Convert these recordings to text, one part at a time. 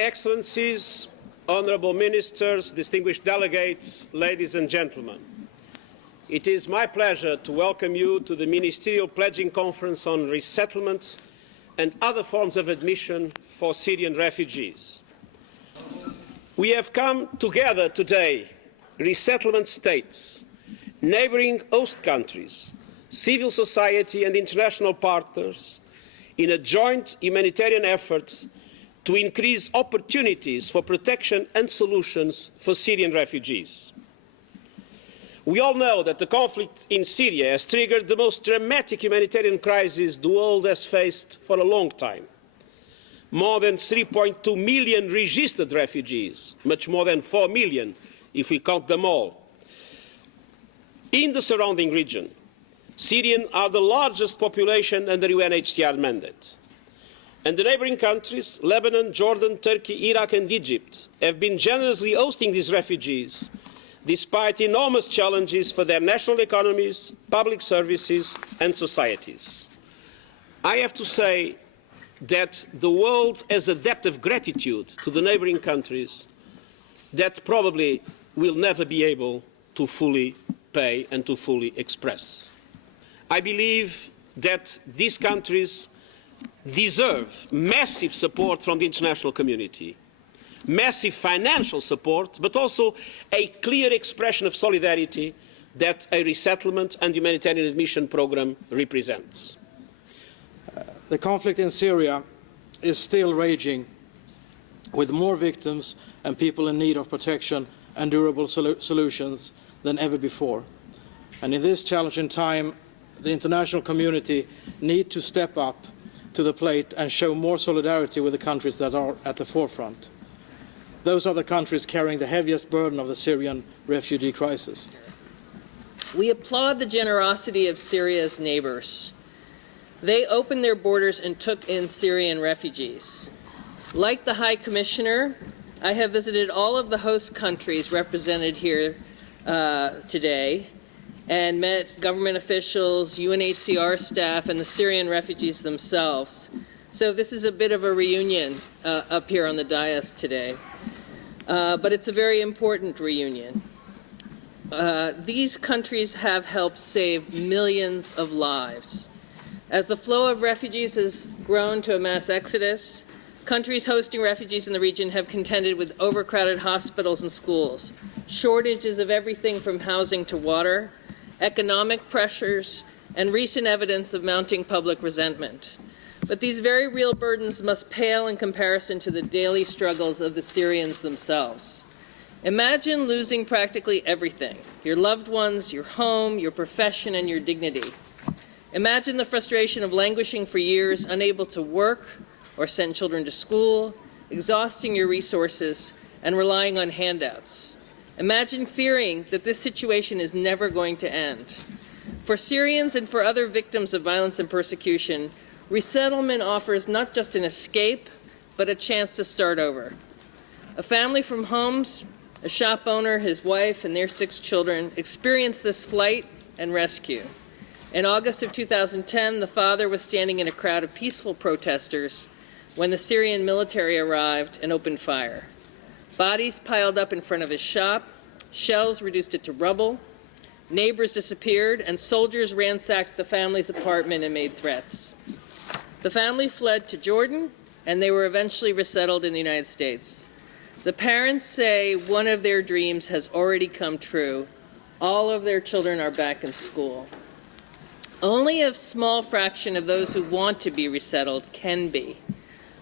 Excellencies, honourable ministers, distinguished delegates, ladies and gentlemen, it is my pleasure to welcome you to the Ministerial Pledging Conference on Resettlement and other forms of admission for Syrian refugees. We have come together today, resettlement states, neighbouring host countries, civil society and international partners, in a joint humanitarian effort to increase opportunities for protection and solutions for Syrian refugees. We all know that the conflict in Syria has triggered the most dramatic humanitarian crisis the world has faced for a long time. More than 3.2 million registered refugees, much more than 4 million if we count them all. In the surrounding region, Syrians are the largest population under UNHCR mandate. And the neighbouring countries, Lebanon, Jordan, Turkey, Iraq and Egypt, have been generously hosting these refugees, despite enormous challenges for their national economies, public services and societies. I have to say that the world has a debt of gratitude to the neighbouring countries that probably will never be able to fully pay and to fully express. I believe that these countries deserve massive support from the international community, massive financial support, but also a clear expression of solidarity that a resettlement and humanitarian admission program represents. The conflict in Syria is still raging, with more victims and people in need of protection and durable solutions than ever before. And in this challenging time, the international community needs to step up to the plate and show more solidarity with the countries that are at the forefront. Those are the countries carrying the heaviest burden of the Syrian refugee crisis. We applaud the generosity of Syria's neighbors. They opened their borders and took in Syrian refugees. Like the High Commissioner, I have visited all of the host countries represented here today and met government officials, UNHCR staff, and the Syrian refugees themselves. So this is a bit of a reunion up here on the dais today. But it's a very important reunion. These countries have helped save millions of lives. As the flow of refugees has grown to a mass exodus, countries hosting refugees in the region have contended with overcrowded hospitals and schools, shortages of everything from housing to water, economic pressures, and recent evidence of mounting public resentment. But these very real burdens must pale in comparison to the daily struggles of the Syrians themselves. Imagine losing practically everything: your loved ones, your home, your profession, and your dignity. Imagine the frustration of languishing for years, unable to work or send children to school, exhausting your resources, and relying on handouts. Imagine fearing that this situation is never going to end. For Syrians and for other victims of violence and persecution, resettlement offers not just an escape, but a chance to start over. A family from Homs, a shop owner, his wife, and their 6 children experienced this flight and rescue. In August of 2010, the father was standing in a crowd of peaceful protesters when the Syrian military arrived and opened fire. Bodies piled up in front of his shop, shells reduced it to rubble, neighbors disappeared, and soldiers ransacked the family's apartment and made threats. The family fled to Jordan, and they were eventually resettled in the United States. The parents say one of their dreams has already come true. All of their children are back in school. Only a small fraction of those who want to be resettled can be.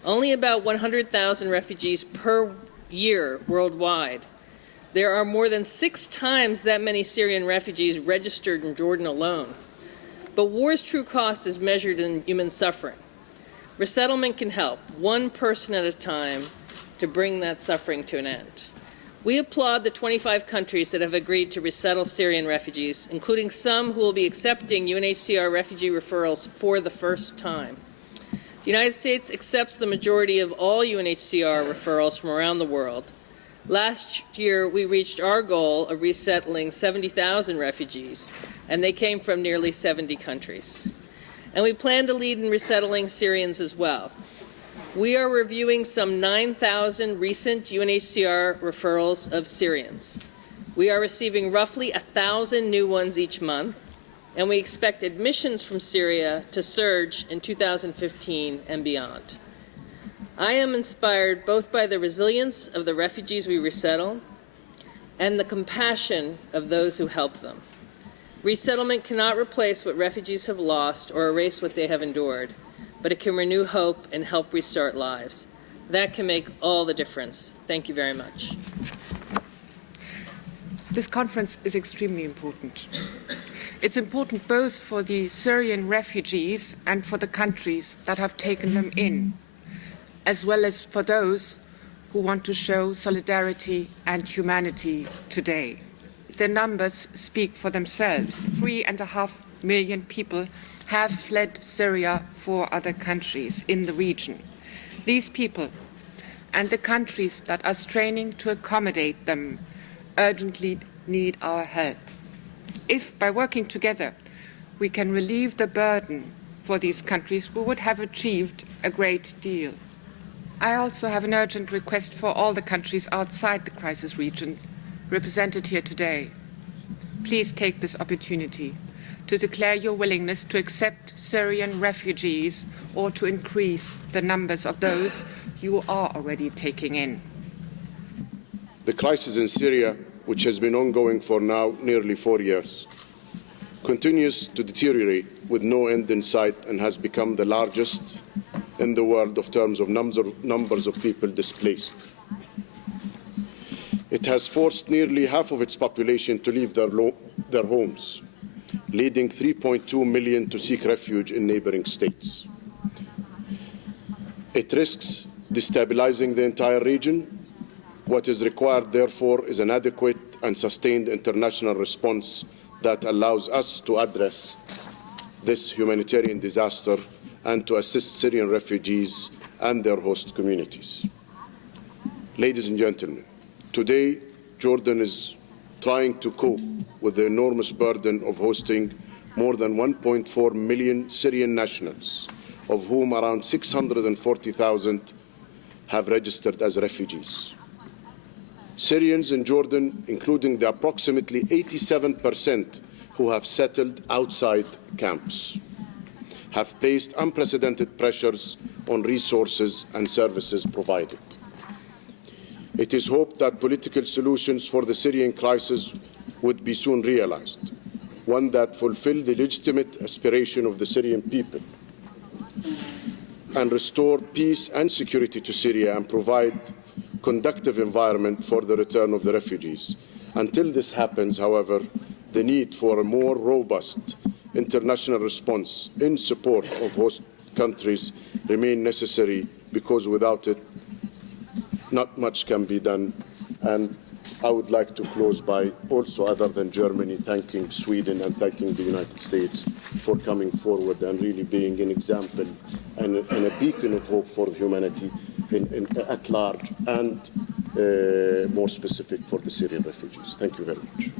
Only about 100,000 refugees per year worldwide. There are more than 6 times that many Syrian refugees registered in Jordan alone. But war's true cost is measured in human suffering. Resettlement can help, one person at a time, to bring that suffering to an end. We applaud the 25 countries that have agreed to resettle Syrian refugees, including some who will be accepting UNHCR refugee referrals for the first time. The United States accepts the majority of all UNHCR referrals from around the world. Last year, we reached our goal of resettling 70,000 refugees, and they came from nearly 70 countries. And we plan to lead in resettling Syrians as well. We are reviewing some 9,000 recent UNHCR referrals of Syrians. We are receiving roughly 1,000 new ones each month, and we expect admissions from Syria to surge in 2015 and beyond. I am inspired both by the resilience of the refugees we resettle and the compassion of those who help them. Resettlement cannot replace what refugees have lost or erase what they have endured, but it can renew hope and help restart lives. That can make all the difference. Thank you very much. This conference is extremely important. It's important both for the Syrian refugees and for the countries that have taken them in, as well as for those who want to show solidarity and humanity today. The numbers speak for themselves. 3.5 million people have fled Syria for other countries in the region. These people and the countries that are straining to accommodate them urgently need our help. If, by working together, we can relieve the burden for these countries, we would have achieved a great deal. I also have an urgent request for all the countries outside the crisis region represented here today. Please take this opportunity to declare your willingness to accept Syrian refugees or to increase the numbers of those you are already taking in. The crisis in Syria, which has been ongoing for now nearly 4 years, continues to deteriorate with no end in sight and has become the largest in the world in terms of numbers of people displaced. It has forced nearly half of its population to leave their homes, leading 3.2 million to seek refuge in neighboring states. It risks destabilizing the entire region. What is required, therefore, is an adequate and sustained international response that allows us to address this humanitarian disaster and to assist Syrian refugees and their host communities. Ladies and gentlemen, today Jordan is trying to cope with the enormous burden of hosting more than 1.4 million Syrian nationals, of whom around 640,000 have registered as refugees. Syrians in Jordan, including the approximately 87% who have settled outside camps, have faced unprecedented pressures on resources and services provided. It is hoped that political solutions for the Syrian crisis would be soon realized, one that fulfill the legitimate aspiration of the Syrian people and restore peace and security to Syria and provide conducive environment for the return of the refugees. Until this happens, however, the need for a more robust international response in support of host countries remain necessary, because without it, not much can be done. And I would like to close by also, other than Germany, thanking Sweden and thanking the United States for coming forward and really being an example and a beacon of hope for humanity at large, and more specific for the Syrian refugees. Thank you very much.